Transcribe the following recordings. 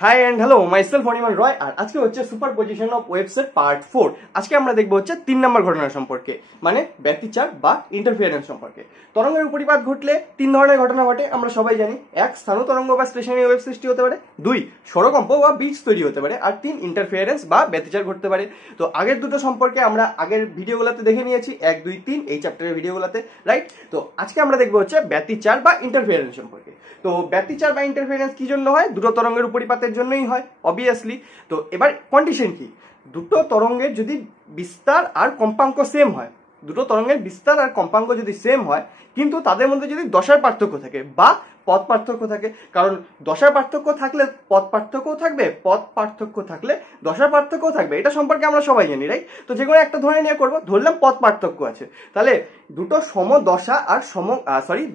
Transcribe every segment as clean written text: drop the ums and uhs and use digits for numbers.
High and hello myself অনিমান রয়। আর আজকে হচ্ছে super position of ওয়েভসের part 4। আজকে আমরা দেখবো হচ্ছে 3 নম্বর ঘটনা সম্পর্কে, মানে ব্যতিচার বা ইন্টারফিয়ারেন্স সম্পর্কে। তরঙ্গের উপরিপাত ঘটলে 3 ধরনের ঘটনা ঘটে, আমরা সবাই জানি। 1, স্থানু তরঙ্গ বা স্টেশনারি ওয়েভ সৃষ্টি হতে পারে। 2, স্বরকম্প বা বিচ তৈরি হতে পারে। আর 3, ইন্টারফিয়ারেন্স বা ব্যতিচার ঘটতে পারে। তো আগের দুটো সম্পর্কে আমরা আগের ভিডিওগুলোতে দেখে নিয়েছি, 1, 2, 3 এই চ্যাপ্টারের ভিডিওগুলোতে, রাইট? তো আজকে আমরা দেখবো হচ্ছে ব্যতিচার বা ইন্টারফিয়ারেন্স সম্পর্কে। তো ব্যতিচার বা ইন্টারফিয়ারেন্স কি জন্য হয়? দুটো তরঙ্গের উপরিপাতের জন্যই হয়, অবভিয়াসলি। তো এবার কন্ডিশন কি? দুটো তরঙ্গের যদি বিস্তার আর কম্পাঙ্ক সেম হয়, দুটো তরঙ্গের বিস্তার আর কম্পাঙ্ক যদি সেম হয়, কিন্তু তাদের মধ্যে যদি দশার পার্থক্য থাকে বা পথ পার্থক্য থাকে, কারণ দশার পার্থক্য থাকলে পথ পার্থক্যও থাকবে, পথ পার্থক্য থাকলে দশার পার্থক্যও থাকবে, এটা সম্পর্কে আমরা সবাই জানি, রাইট? তো যে কোনো একটা ধরে নিয়ে করবো, ধরলাম পথ পার্থক্য আছে, তাহলে দুটো সম দশা আর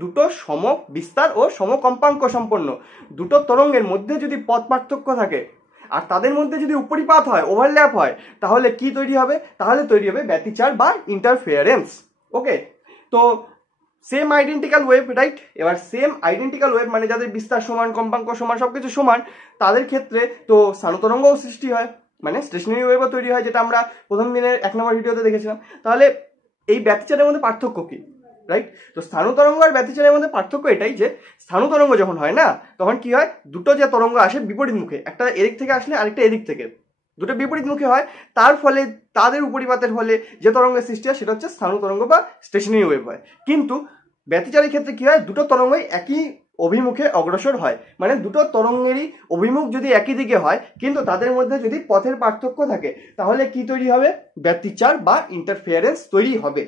দুটো সম বিস্তার ও সম কম্পাঙ্ক সম্পন্ন দুটো তরঙ্গের মধ্যে যদি পথ পার্থক্য থাকে আর তাদের মধ্যে যদি উপরিপাত হয়, ওভারল্যাপ হয়, তাহলে কি তৈরি হবে? তাহলে তৈরি হবে ব্যতিচার বা ইন্টারফিয়ারেন্স। ওকে, তো সেম আইডেন্টিক্যাল ওয়েভ, রাইট? এবার সেম আইডেন্টিক্যাল ওয়েভ মানে যাদের বিস্তার সমান, কম্পাঙ্ক সমান, সবকিছু সমান, তাদের ক্ষেত্রে তো স্থানু তরঙ্গও সৃষ্টি হয়, মানে স্টেশনারি ওয়েভও তৈরি হয়, যেটা আমরা প্রথম দিনের 1 নম্বর ভিডিওতে দেখেছিলাম। তাহলে এই ব্যতিচারের মধ্যে পার্থক্য কি, রাইট? তো স্থানু তরঙ্গ আর ব্যতিচারের মধ্যে পার্থক্য এটাই যে স্থানু তরঙ্গ যখন হয় না, তখন কি হয়? দুটো যে তরঙ্গ আসে বিপরীত মুখে, একটা এদিক থেকে আসলে আরেকটা এদিক থেকে, দুটো বিপরীত মুখে হয়, তার ফলে তাদের উপরিপাতের ফলে যে তরঙ্গের সৃষ্টি হয় সেটা হচ্ছে স্থানু তরঙ্গ বা স্টেশনারি ওয়েভ হয়। কিন্তু ব্যতিচারের ক্ষেত্রে কি হয়? দুটো তরঙ্গই একই অভিমুখে অগ্রসর হয়, মানে দুটো তরঙ্গেরই অভিমুখ যদি একই দিকে হয় কিন্তু তাদের মধ্যে যদি পথের পার্থক্য থাকে, তাহলে কি তৈরি হবে? ব্যতিচার বা ইন্টারফিয়ারেন্স তৈরি হবে।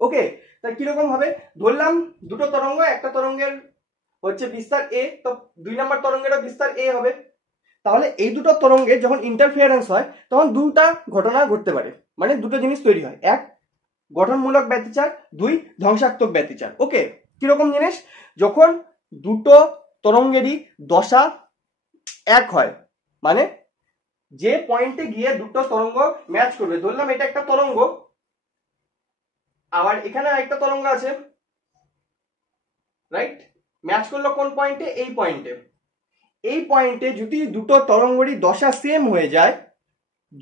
ওকে, তা কিরকম হবে? ধরলাম দুটো তরঙ্গ, একটা তরঙ্গের হচ্ছে বিস্তার এ, তো 2 নম্বর তরঙ্গেরও বিস্তার এ হবে। তাহলে এই দুটো তরঙ্গে যখন ইন্টারফিয়ারেন্স হয় তখন দুটা ঘটনা ঘটতে পারে, মানে দুটো জিনিস তৈরি হয়। 1, গঠনমূলক ব্যতিচার, 2, ধ্বংসাত্মক ব্যতিচার। ওকে, কিরকম জিনিস? যখন দুটো তরঙ্গেরই দশা এক হয়, মানে যে পয়েন্টে গিয়ে দুটো তরঙ্গ ম্যাচ করবে, ধরলাম এটা একটা তরঙ্গ, আবার এখানে একটা তরঙ্গ আছে, রাইট? ম্যাচ করলো কোন পয়েন্টে? এই পয়েন্টে। এই পয়েন্টে যদি দুটো তরঙ্গেরই দশা সেম হয়ে যায়,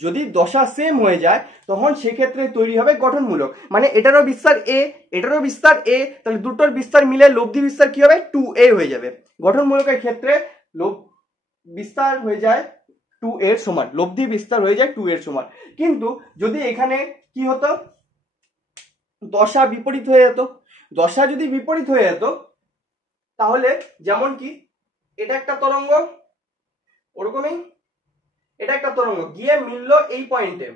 যদি দশা সেম হয়ে যায়, তখন সেক্ষেত্রে তৈরি হবে গঠনমূলক, মানে এটারও বিস্তার এ, এটারও বিস্তার এ, তাহলে দুটোর বিস্তার মিলে লব্ধি বিস্তার কি হবে? 2a হয়ে যাবে। গঠনমূলকের ক্ষেত্রে বিস্তার হয়ে যায় 2 এর সমান, লব্ধি বিস্তার হয়ে যায় 2 এর সমান। কিন্তু যদি এখানে কি হতো? দশা বিপরীত হয়ে যেত। দশা যদি বিপরীত হয়ে যেত, তাহলে যেমন কি এটা একটা তরঙ্গ, ওরকমই এটা একটা তরঙ্গ গিয়ে মিললো এই পয়েন্টে।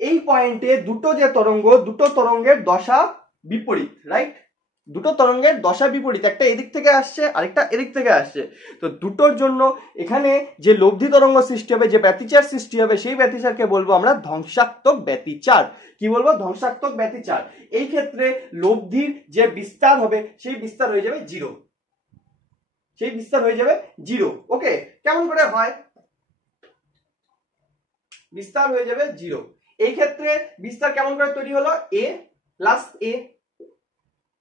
এই পয়েন্টে দুটো যে তরঙ্গ, দুটো তরঙ্গের দশা বিপরীত, রাইট? দুটো তরঙ্গের দশা বিপরীত, একটা এদিক থেকে আসছে আরেকটা এদিক থেকে আসছে। তো দুটোর জন্য এখানে যে লব্ধি তরঙ্গ সৃষ্টি হবে, যে ব্যতিচার সৃষ্টি হবে, সেই ব্যতিচারকে বলবো আমরা ধ্বংসাত্মক ব্যতিচার। কি বলবো? ধ্বংসাত্মক ব্যতিচার। এই ক্ষেত্রে লব্ধির যে বিস্তার হবে সেই বিস্তার হয়ে যাবে 0, সেই বিস্তার হয়ে যাবে 0। ওকে, কেমন করে হয়? বিস্তার হয়ে যাবে 0। এই ক্ষেত্রে বিস্তার কেমন করে তৈরি হলো? a plus a।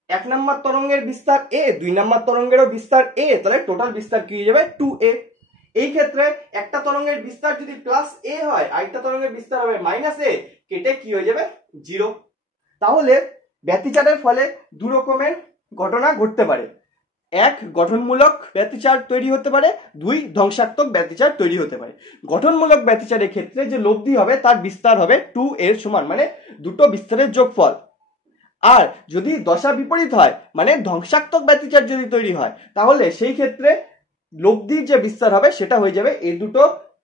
1 নম্বর তরঙ্গের বিস্তার a, 2 নম্বর তরঙ্গেরও বিস্তার a, তাহলে টোটাল বিস্তার কি হয়ে যাবে? 2a। এই ক্ষেত্রে একটা তরঙ্গের বিস্তার যদি প্লাস a হয়, আরেকটা তরঙ্গের বিস্তার হবে মাইনাস a, কেটে কি হয়ে যাবে? 0। তাহলে ব্যতিচারের ফলে দু রকমের ঘটনা ঘটতে পারে। 1, গঠনমূলক ব্যতিচার তৈরি হতে পারে, 2, ধ্বংসাত্মক ব্যতিচার তৈরি হতে পারে। গঠনমূলক ব্যতিচারের ক্ষেত্রে যে লব্ধি হবে তার বিস্তার হবে 2 এর সমান, মানে দুটো বিস্তারের যোগফল। আর যদি দশা বিপরীত হয়, মানে ধ্বংসাত্মক ব্যতিচার যদি তৈরি হয়, তাহলে সেই ক্ষেত্রে লব্ধির যে বিস্তার হবে সেটা হয়ে যাবে এই দুটো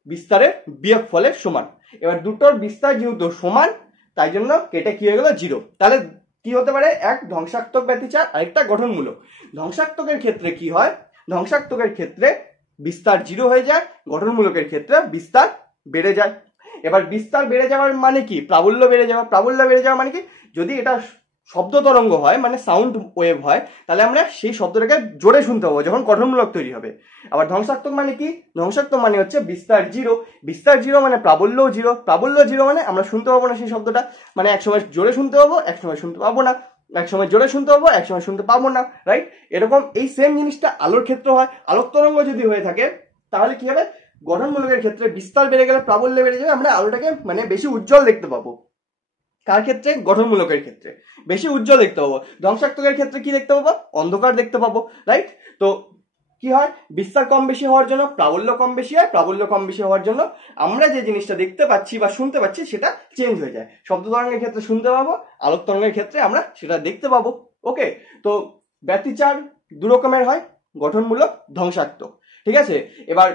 বিস্তারের বিয়োগফলের সমান। এবার দুটোর বিস্তার যেহেতু সমান, তাই জন্য কেটে কি হয়ে গেল? 0। তাহলে কি হতে পারে? 1, ধ্বংসাত্মক ব্যতিচার, আরেকটা গঠনমূলক। ধ্বংসাত্মকের ক্ষেত্রে কি হয়? ধ্বংসাত্মকের ক্ষেত্রে বিস্তার 0 হয়ে যায়, গঠনমূলকের ক্ষেত্রে বিস্তার বেড়ে যায়। এবার বিস্তার বেড়ে যাওয়ার মানে কি? প্রাবল্য বেড়ে যাওয়া। প্রাবল্য বেড়ে যাওয়া মানে কি? যদি এটা শব্দ তরঙ্গ হয়, মানে সাউন্ড ওয়েভ হয়, তাহলে আমরা সেই শব্দটাকে জোরে শুনতে পাবো যখন গঠনমূলক তৈরি হবে। আবার ধ্বংসাত্মক মানে কি? ধ্বংসাত্মক মানে হচ্ছে বিস্তার 0। বিস্তার 0 মানে প্রাবল্যও 0। প্রাবল্য 0 মানে আমরা শুনতে পাবো না সেই শব্দটা, মানে একসময় জোরে শুনতে পাবো, একসময় শুনতে পাবো না, একসময় জোরে শুনতে পাবো, একসময় শুনতে পাবো না, রাইট? এরকম এই সেম জিনিসটা আলোর ক্ষেত্রে হয়। আলোক তরঙ্গ যদি হয়ে থাকে, তাহলে কি হবে, গঠনমূলকের ক্ষেত্রে বিস্তার বেড়ে গেলে প্রাবল্য বেড়ে যাবে, আমরা আলোটাকে মানে বেশি উজ্জ্বল দেখতে পাবো। কার ক্ষেত্রে? গঠনমূলকের ক্ষেত্রে বেশি উজ্জ্বল দেখতে পাবো। ধ্বংসাত্মকের ক্ষেত্রে কি দেখতে পাবো? অন্ধকার দেখতে পাবো, রাইট? তো কি হয়, বিস্তার কম বেশি হওয়ার জন্য প্রাবল্য কম বেশি হয়, প্রাবল্য কম বেশি হওয়ার জন্য আমরা যে জিনিসটা দেখতে পাচ্ছি বা শুনতে পাচ্ছি সেটা চেঞ্জ হয়ে যায়। শব্দ তরঙ্গের ক্ষেত্রে শুনতে পাবো, আলোক তরঙ্গের ক্ষেত্রে আমরা সেটা দেখতে পাবো। ওকে, তো ব্যতিচার দু রকমের হয়, গঠনমূলক, ধ্বংসাত্মক। ঠিক আছে, এবার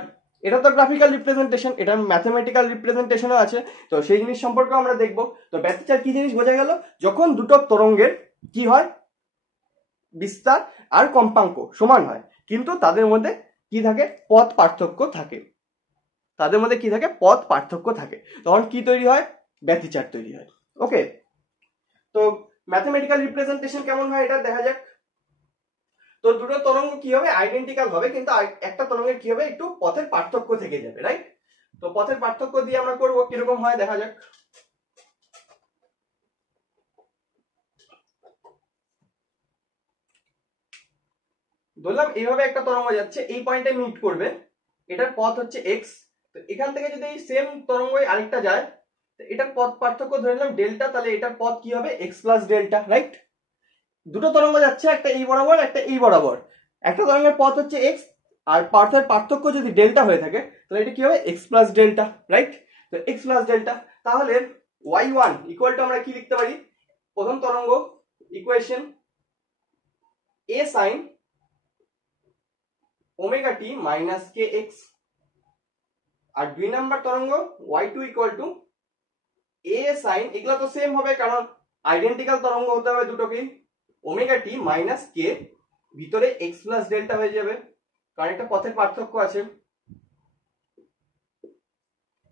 এটা তো গ্রাফিক্যাল রিপ্রেজেন্টেশন, এটা ম্যাথমেটিক্যাল রিপ্রেজেন্টেশনও আছে, তো সেই জিনিস সম্পর্কে আমরা দেখব। তো ব্যতিচার কি জিনিস বোঝা গেল, যখন দুটো তরঙ্গের কি হয়, বিস্তার আর কম্পাঙ্ক সমান হয়, কিন্তু তাদের মধ্যে কি থাকে, পথ পার্থক্য থাকে, তাদের মধ্যে কি থাকে, পথ পার্থক্য থাকে, তখন কি তৈরি হয়, ব্যতিচার তৈরি হয়। ওকে, তো ম্যাথমেটিক্যাল রিপ্রেজেন্টেশন কেমন হয় এটা দেখা যাক। তো দুটো তরঙ্গ কি হবে, আইডেন্টিক্যাল হবে, কিন্তু একটা তরঙ্গের কি হবে, একটু পথের পার্থক্য থেকে যাবে, রাইট? তো পথের পার্থক্য দিয়ে আমরা করব, কিরকম হয় দেখা যাক। ধরলাম এইভাবে একটা তরঙ্গ যাচ্ছে, এই পয়েন্টে মিট করবে, এটার পথ হচ্ছে এক্স। তো এখান থেকে যদি এই সেম তরঙ্গই আরেকটা যায়, এটার পথ পার্থক্য ধরে নিলাম ডেল্টা, তাহলে এটার পথ কি হবে, এক্স প্লাস ডেল্টা, রাইট? দুটো তরঙ্গ যাচ্ছে, একটা এই বরাবর একটা এই বরাবর, একটা তরঙ্গের পথ হচ্ছে এক্স, আর পথের পার্থক্য যদি ডেল্টা হয়ে থাকে তাহলে এটা কি হবে, এক্স প্লাস ডেল্টা, রাইট? তো এক্স প্লাস ডেল্টা, তাহলে ওয়াই ওয়ান ইকুয়াল টু আমরা কি লিখতে পারি, প্রথম তরঙ্গ equation a sine omega t minus k x, আর দুই নাম্বার তরঙ্গ y two equal to a sine, এগুলো তো সেম হবে কারণ আইডেন্টিক্যাল তরঙ্গ হতে হবে দুটোকেই, ওমেগা টি মাইনাস কে, ভিতরে এক্স প্লাস ডেল্টা হয়ে যাবে কারণ একটা পথের পার্থক্য আছে।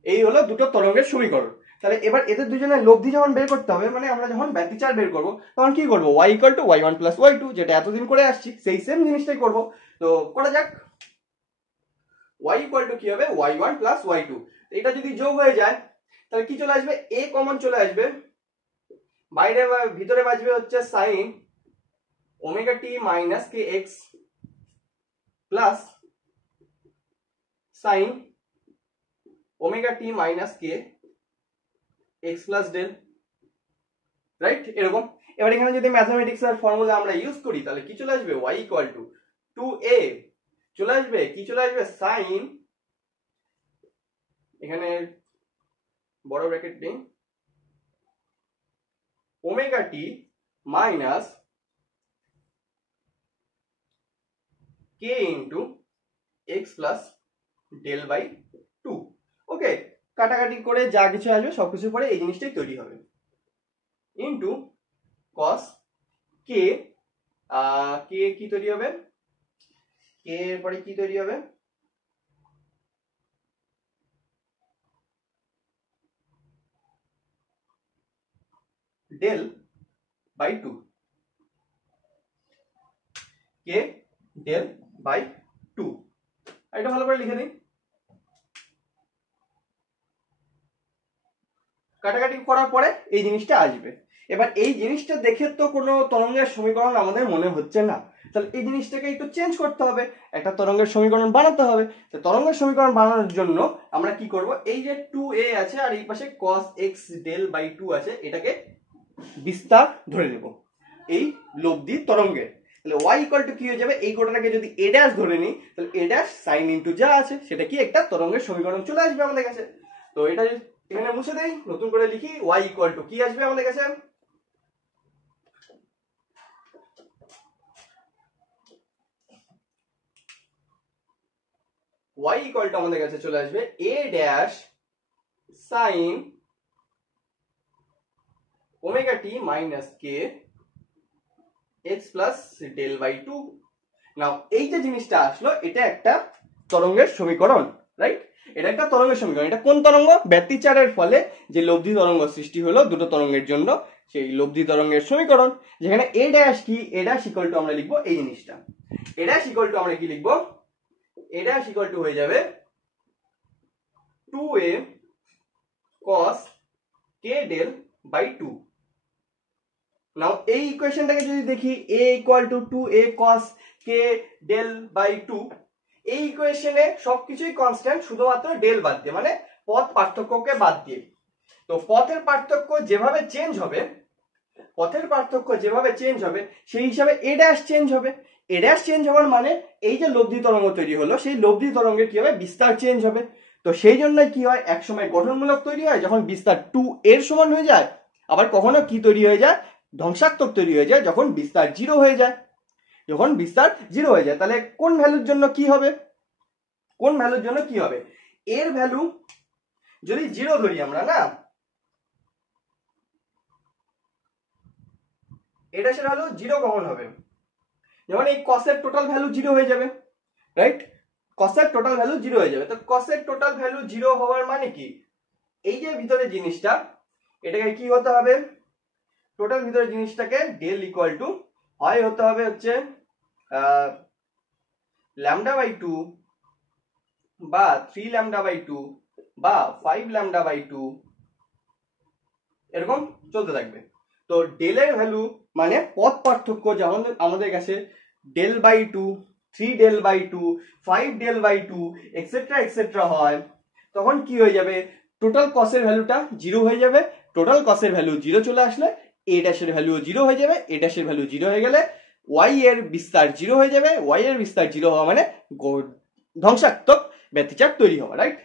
এই হলো দুটো তরঙ্গের সমীকরণ। তাহলে এবার এদের দুজনের লব্ধি যখন বের করতে হবে, মানে আমরা যখন ব্যতিচার বের করবো, তখন কি করবো, y equal to y one plus y two, যেটা এতদিন করে আসছি সেই সেম জিনিসটাই করবো। তো করা যাক, ওয়াই ইকুয়াল টু কি হবে, y one plus y two, এটা যদি যোগ হয়ে যায় তাহলে কি চলে আসবে, এ কমন চলে আসবে, বাইরে ভিতরে বাজবে হচ্ছে sign omega t minus k x plus sign omega t minus k x plus del, right? এরকম। এবার এখানে যদি ম্যাথমেটিক্স এর ফর্মুলা আমরা ইউজ করি তাহলে কি চলে আসবে, y ইকুয়াল টু 2a চলে আসবে, কি চলে আসবে, সাইন, এখানে বড় ব্র্যাকেট দিন, omega t minus k into x plus del by 2। Okay, কাটাকাটি করে যা কিছু আসবে সবকিছু পরে এই জিনিসটাই তৈরি হবে, ইন্টু কস কে, কে কি তৈরি হবে, কে এর পরে কি তৈরি হবে, del by 2, k del by 2, এটা ভালো করে লিখে দিই। কাটাকাটি করার পরে এই জিনিসটা আসবে। এবার এই জিনিসটা দেখে তো কোনো তরঙ্গের সমীকরণ আমাদের মনে হচ্ছে না, তাহলে এই জিনিসটাকে একটু চেঞ্জ করতে হবে, একটা তরঙ্গের সমীকরণ বানাতে হবে। তো তরঙ্গের সমীকরণ বানানোর জন্য আমরা কি করব, এই যে 2a আছে আর এই পাশে cos x ডেল বাই 2 আছে, এটাকে বিস্তার ধরে নেব এই লব্ধি তরঙ্গের। তাহলে y ইকুয়াল টু কি হয়ে যাবে, এই গোটাটাকে যদি a ড্যাশ ধরে নিই তাহলে a ড্যাশ sin ইনটু যা আছে সেটা কি একটা তরঙ্গের সমীকরণ চলে আসবে আমাদের কাছে। তো এটা এখানে মুছে দেই, নতুন করে লিখি, y ইকুয়াল টু কি আসবে আমাদের কাছে, y ইকুয়াল টু আমাদের কাছে চলে আসবে a dash sin omega t minus k x plus del by 2। Now এই যে জিনিসটা আসলো এটা একটা তরঙ্গের সমীকরণ, রাইট? এটা একটা তরঙ্গের সমীকরণ। এটা কোন তরঙ্গ, ব্যতিচারের ফলে যে লব্ধি তরঙ্গ সৃষ্টি হলো দুটো তরঙ্গের জন্য, সেই লব্ধি তরঙ্গের সমীকরণ, যেখানে a ড্যাশ কি, a ড্যাশ ইকুয়াল টু আমরা লিখবো এই জিনিসটা, a ড্যাশ ইকুয়াল টু আমরা কি লিখবো, a ড্যাশ ইকুয়াল টু হয়ে যাবে 2a cos k del by 2। Now এই ইকুয়েশনটাকে যদি দেখি, a equal to 2a cos k del by 2, এই ইকুয়েশনে সবকিছুই কনস্ট্যান্ট, শুধুমাত্র ডেল বাদ দিয়ে, মানে পথ পার্থক্যকে বাদ দিয়ে। তো পথের পার্থক্য যেভাবে চেঞ্জ হবে, সেই হিসাবে এ ড্যাশ চেঞ্জ হবে। এ ড্যাশ চেঞ্জ হওয়ার মানে এই যে লব্ধি তরঙ্গ তৈরি হলো, সেই লব্ধি তরঙ্গের কি হবে, বিস্তার চেঞ্জ হবে। তো সেই জন্যই কি হয়, এক সময় গঠনমূলক তৈরি হয় যখন বিস্তার 2 এর সমান হয়ে যায়, আবার কখনো কি তৈরি হয়ে যায়, ধ্বংসাত্মক তৈরি হয়ে যায় যখন বিস্তার 0 হয়ে যায়। তাহলে কোন ভ্যালুর জন্য কি হবে, এর ভ্যালু যদি 0 ধরি আমরা, না এটা সেটা হলো 0 কখন হবে, যেমন এই কসের টোটাল ভ্যালু 0 হয়ে যাবে, রাইট? কসের টোটাল ভ্যালু 0 হয়ে যাবে। তো কসের টোটাল ভ্যালু 0 হওয়ার মানে কি, এই যে ভিতরে জিনিসটা, এটাকে কি হতে হবে, টোটাল ভিতরে জিনিসটাকে ডেল ইকুয়াল টু হয় হতে হবে হচ্ছে ল্যামডা বাই 2 বা 3 ল্যামডা বাই 2 বা 5 ল্যামডা বাই 2, এরকম চলতে থাকবে। তো ডেলের ভ্যালু মানে পথ পার্থক্য যেমন আমাদের কাছে del by 2, 3 del by 2, 5 del by 2 extra হয়, তখন কি হয়ে যাবে, টোটাল কসের ভ্যালুটা 0 হয়ে যাবে। টোটাল কসের ভ্যালু 0 চলে আসলে এ ড্যাশের ভ্যালু 0 হয়ে যাবে। এ ড্যাশের ভ্যালু 0 হয়ে গেলে ওয়াই এর বিস্তার 0 হয়ে যাবে। ওয়াই এর বিস্তার 0 হওয়া মানে ধ্বংসাত্মক ব্যতিচার তৈরি হওয়া, রাইট?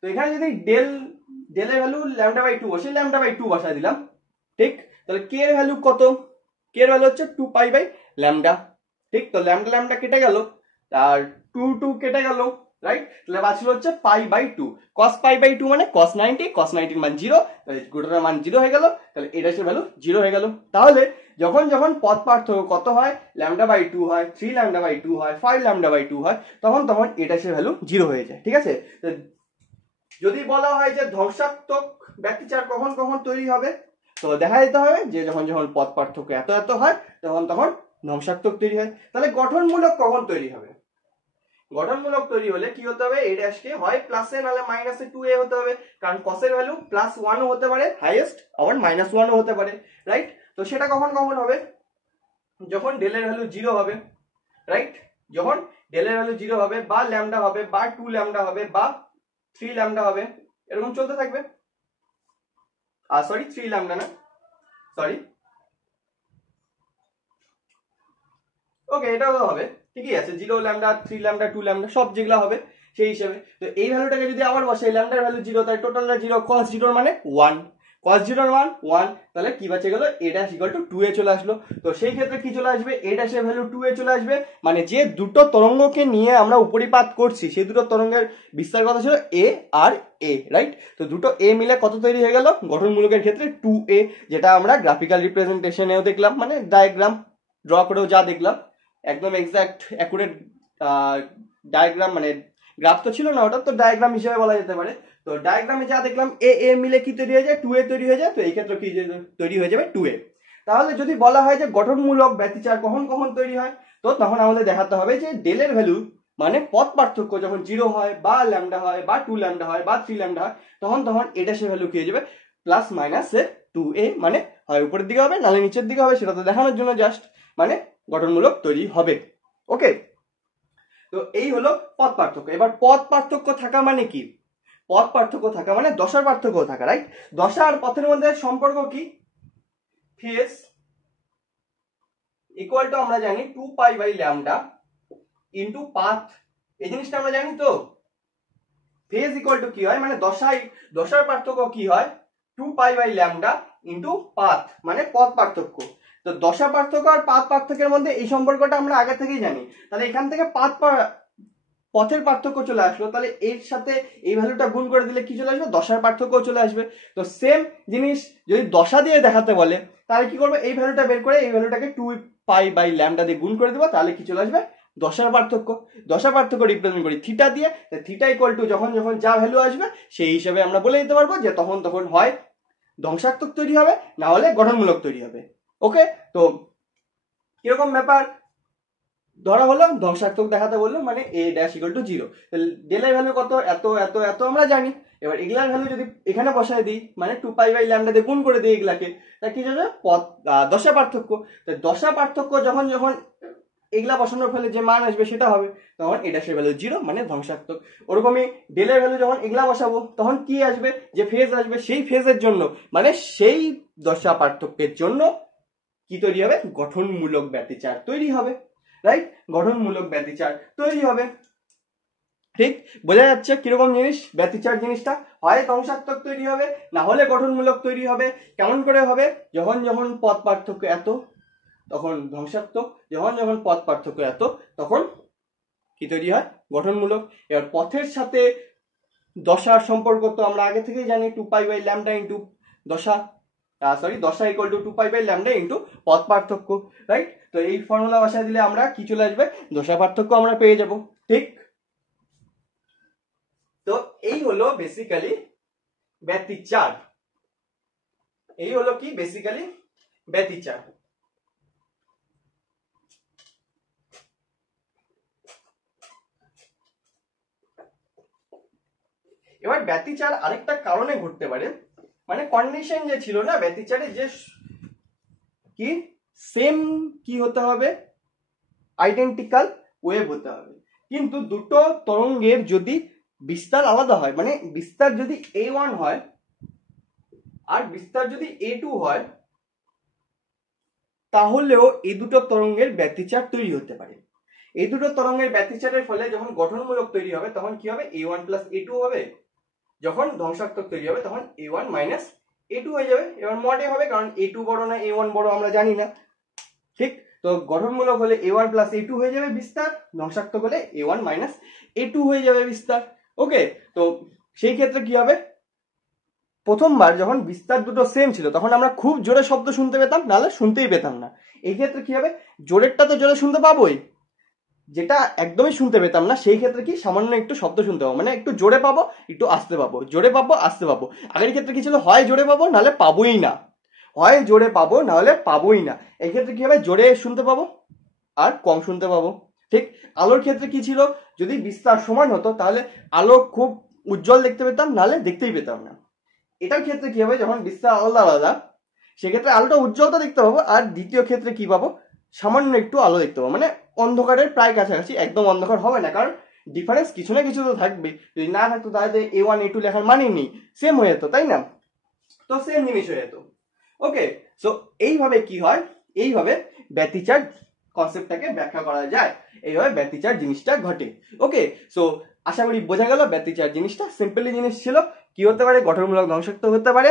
তো এখানে যদি ডেলের ভ্যালু ল্যামডা বাই 2 বসে ল্যামডা বাই 2 বসায় দিলাম, ঠিক? তাহলে কে এর ভ্যালু কত, কে এর ভ্যালু হচ্ছে 2 পাই বাই ল্যামডা, ঠিক? তো ল্যামডা ল্যামডা কেটে গেল আর 2 কেটে গেল, রাইট? তাহলে বাঁচলো হচ্ছে pi by 2। cos pi by 2 মানে cos 90, cos 90 মান 0, তাহলে গোটার মান 0 হয়ে গেল। তাহলে এটা এর ভ্যালু 0 হয়ে গেল। তাহলে যখন পথ পার্থক্য কত হয়, ল্যামডা বাই 2 হয়, 3 ল্যামডা বাই 2 হয়, 5 ল্যামডা বাই 2 হয়, তখন এটা এর ভ্যালু 0 হয়ে যায়, ঠিক আছে? যদি বলা হয় যে ধ্বংসাত্মক ব্যতিচার কখন তৈরি হবে, তো দেখা যেতে হবে যে যখন পথ পার্থক্য এত হয় তখন ধ্বংসাত্মক তৈরি হয়। তাহলে গঠনমূলক কখন তৈরি হবে, গঠনমূলক তৈরি হলে কি হতে হবে, এই ড্যাশকে হয় প্লাসে নাহলে মাইনাসে 2a হতে হবে, কারণ কসের ভ্যালু +1 ও হতে পারে হাইয়েস্ট, আবার -1 ও হতে পারে, রাইট? তো সেটা কখন হবে, যখন ডেলের ভ্যালু 0 হবে, রাইট? যখন ডেলের ভ্যালু 0 হবে বা ল্যামডা হবে বা 2 ল্যামডা হবে বা 3 ল্যামডা হবে, এরকম চলতে থাকবে। সরি 3 ল্যামডা না, সরি, ওকে এটাও হবে, ঠিকই আছে। 0 ল্যামডা, 3 ল্যামডা, 2 ল্যামডা সব যেগুলো হবে সেই হিসেবে। তো এই ভ্যালুটাকে যদি আবার বসাই, ল্যামডার ভ্যালু 0, তাই টোটালটা 0, cos 0 মানে 1, cos 0 মান 1, তাহলে কি বাঁচে গেল, a dash equal to 2a চলে আসলো। তো সেই ক্ষেত্রে কি চলে আসবে, a ড্যাশের ভ্যালু 2a চলে আসবে, মানে যে দুটো তরঙ্গকে নিয়ে আমরা উপরিপাত করছি সেই দুটো তরঙ্গের বিস্তার কত ছিল, a আর a, রাইট? তো দুটো a মিলে কত তৈরি হয়ে গেল, গঠনমূলকের ক্ষেত্রে 2a, যেটা আমরা গ্রাফিক্যাল রিপ্রেজেন্টেশনেও দেখলাম, মানে ডায়াগ্রাম ড্র করেও যা দেখলাম, একদম এক্সাক্ট অ্যাকুরেট ডায়াগ্রাম, মানে গ্রাফ তো ছিল না, ওটা তো ডায়াগ্রাম হিসেবে বলা যেতে পারে। তো ডায়াগ্রামে যা দেখলাম এ এ মিলে কি তৈরি হয়ে যায়, 2a তৈরি হয়ে যায়। তো এই ক্ষেত্রে কি তৈরি হয়ে যাবে, 2a। তাহলে যদি বলা হয় যে গঠনমূলক ব্যতিচার কখন তৈরি হয়, তো তখন আমাদের দেখাতে হবে যে ডেলের ভ্যালু মানে পথ পার্থক্য যখন 0 হয় বা ল্যামডা হয় বা 2 ল্যামডা হয় বা 3 ল্যামডা হয়, তখন এটা সে ভ্যালু কি হয়ে যাবে, +-2a, মানে হয় উপরের দিকে হবে নাহলে নিচের দিকে হবে, সেটা তো দেখানোর জন্য জাস্ট, মানে গঠনমূলক তৈরি হবে। ওকে, তো এই হলো পথ পার্থক্য। এবার পথ পার্থক্য থাকা মানে কি, পথ পার্থক্য থাকা মানে দশার পার্থক্য থাকা, রাইট? দশা আর পথের মধ্যে সম্পর্ক কি, ফেজ ইকুয়াল টু আমরা জানি 2 pi by lambda into path, এই জিনিসটা আমরা জানি। তো ফেজ ইকুয়াল টু কি হয়, মানে দশার পার্থক্য কি হয়, 2 pi by lambda into path, মানে পথ পার্থক্য। তো দশা পার্থক্য আর পাথ পার্থক্যের মধ্যে এই সম্পর্কটা আমরা আগে থেকেই জানি। তাহলে এখান থেকে পথের পার্থক্য চলে আসলো, তাহলে এর সাথে এই ভ্যালুটা গুণ করে দিলে কি চলে আসবে, দশার পার্থক্য চলে আসবে। তো সেম জিনিস যদি দশা দিয়ে দেখাতে বলে, তাহলে কি করবো, এই ভ্যালুটা বের করে এই ভ্যালুটাকে 2 পাই বাই ল্যামডা দিয়ে গুণ করে দেবো, তাহলে কি চলে আসবে, দশার পার্থক্য। দশা পার্থক্য রিপ্রেজেন্ট করি থিটা দিয়ে, থিটা ইকুয়াল টু যখন যা ভ্যালু আসবে সেই হিসাবে আমরা বলে দিতে পারবো যে তখন হয় ধ্বংসাত্মক তৈরি হবে, না হলে গঠনমূলক তৈরি হবে। ওকে, তো কিরকম ব্যাপার, ধরা হলো ধ্বংসাত্মক দেখাতে বললো, মানে a ড্যাশ ইকুয়াল টু 0, ডেলের ভ্যালু কত, এত আমরা জানি। এবার এগুলার ভ্যালু যদি এখানে বসায় দিই, মানে 2 পাই বাই ল্যামডা দিয়ে গুণ করে দিই এগুলাকে, তা কি হবে, দশা পার্থক্য। দশা পার্থক্য যখন এগুলা বসানোর ফলে যে মান আসবে সেটা হবে, তখন এটা সে ভ্যালু 0 মানে ধ্বংসাত্মক। ওরকমই ডেলের ভ্যালু যখন এগুলা বসাবো তখন কি আসবে, যে ফেজ আসবে সেই ফেজের জন্য মানে সেই দশা পার্থক্যের জন্য কি তৈরি হবে, গঠনমূলক ব্যতিচার তৈরি হবে, রাইট? গঠনমূলক ব্যতিচার তৈরি হবে। ঠিক বোঝা যাচ্ছে কিরকম জিনিস ব্যতিচার জিনিসটা? হয় ধ্বংসাত্মক তৈরি হবে, না হলে গঠনমূলক তৈরি হবে। কেমন করে হবে? যখন যখন পথ পার্থক্য এত তখন ধ্বংসাত্মক, যখন যখন পথ পার্থক্য এত তখন কি তৈরি হয়, গঠনমূলক। এবার পথের সাথে দশার সম্পর্ক তো আমরা আগে থেকেই জানি, 2π/λ ইন্টু দশা, দশা ইকুয়াল টু 2π/λ ইন্টু পথ পার্থক্য, রাইট? তো এই ফর্মুলা বসায় দিলে আমরা কি চলে আসবে, দশা পার্থক্য আমরা পেয়ে যাব। ঠিক, তো এই হলো বেসিক্যালি ব্যতিচার, এই হলো কি বেসিক্যালি ব্যতিচার। এবার ব্যতিচার আরেকটা কারণে ঘটতে পারে, মানে কন্ডিশন যে ছিল না ব্যতিচারে, যে কি সেম কি হতে হবে, আইডেন্টিক্যাল ওয়েভ হতে হবে, কিন্তু দুটো তরঙ্গের যদি বিস্তার আলাদা হয়, মানে বিস্তার যদি a1 হয় আর বিস্তার যদি a2 হয়, তাহলেও এই দুটো তরঙ্গের ব্যতিচার তৈরি হতে পারে। এই দুটো তরঙ্গের ব্যতিচারের ফলে যখন গঠনমূলক তৈরি হবে তখন কি হবে, a1 প্লাস a2 হবে। যখন ধ্বংসাত্মক তৈরি হবে তখন a1 মাইনাস a2 হয়ে যাবে। এবার মড এ হবে, কারণ a2 বড় না a1 বড় আমরা জানি না। ঠিক, তো গঠনমূলক হলে a1 প্লাস a2 হয়ে যাবে বিস্তার, ধ্বংসাত্মক হলে a1 মাইনাস a2 হয়ে যাবে বিস্তার। ওকে, তো সেই ক্ষেত্রে কি হবে, প্রথমবার যখন বিস্তার দুটো সেম ছিল তখন আমরা খুব জোরে শব্দ শুনতে পেতাম, নাহলে শুনতেই পেতাম না। এই ক্ষেত্রে কি হবে, জোরেরটা তো জোরে শুনতে পাবোই, যেটা একদমই শুনতে পেতাম না সেই ক্ষেত্রে কি সামান্য একটু শব্দ শুনতে পাবো, মানে একটু জোরে পাবো একটু আসতে পাবো, জোরে পাবো আসতে পাবো। আগের ক্ষেত্রে কি ছিল, হয় জোরে পাবো নাহলে পাবোই না, হয় জোরে পাবো নাহলে পাবোই না। এই ক্ষেত্রে কি হবে, জোরে শুনতে পাবো আর কম শুনতে পাবো। ঠিক, আলোর ক্ষেত্রে কি ছিল, যদি বিস্তার সমান হতো তাহলে আলো খুব উজ্জ্বল দেখতে পেতাম, নাহলে দেখতেই পেতাম না। এটার ক্ষেত্রে কি হবে, যখন বিস্তার আলাদা আলাদা সেক্ষেত্রে আলোটা উজ্জ্বলতা দেখতে পাবো, আর দ্বিতীয় ক্ষেত্রে কি পাবো, সামান্য একটু আলো দেখতে পাবো, মানে অন্ধকারের প্রায় কাছাকাছি, একদম অন্ধকার হবে না, কারণ ডিফারেন্স কিছু না কিছু তো থাকবে। যদি না থাকতো তাহলে a1 a2 লেখার মানেই নেই, সেম হয়ে যেত, তাই না? তো সেম জিনিস হয়ে যেত। ওকে, সো এইভাবে কি হয়, এইভাবে ব্যতিচার কনসেপ্টটাকে ব্যাখ্যা করা যায়, এইভাবে ব্যতিচার জিনিসটা ঘটে। ওকে, সো আশা করি বোঝা গেল ব্যতিচার জিনিসটা সিম্পলি জিনিস ছিল। কি হতে পারে, গঠনমূলক ধ্বংসাত্মক হতে পারে,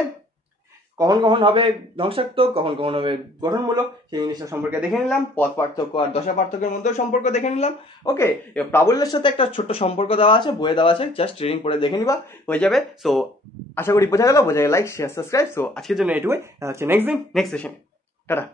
কখন কখন হবে ধ্বংসাত্মক, কখন কখন হবে গঠনমূলক, সেই জিনিসটা সম্পর্কে দেখে নিলাম। পথ পার্থক্য আর দশা পার্থক্যের মধ্যে সম্পর্ক দেখে নিলাম। ওকে, প্রাবল্যের সাথে একটা ছোট্ট সম্পর্ক দেওয়া আছে, বইয়ে দেওয়া আছে, জাস্ট ট্রেনিং পড়ে দেখে নিবা, হয়ে যাবে। সো আশা করি বোঝা গেল, লাইক শেয়ার সাবস্ক্রাইব। সো আজকের জন্য এটুকুই, হচ্ছে নেক্সট দিন নেক্সট সেশন, টাটা।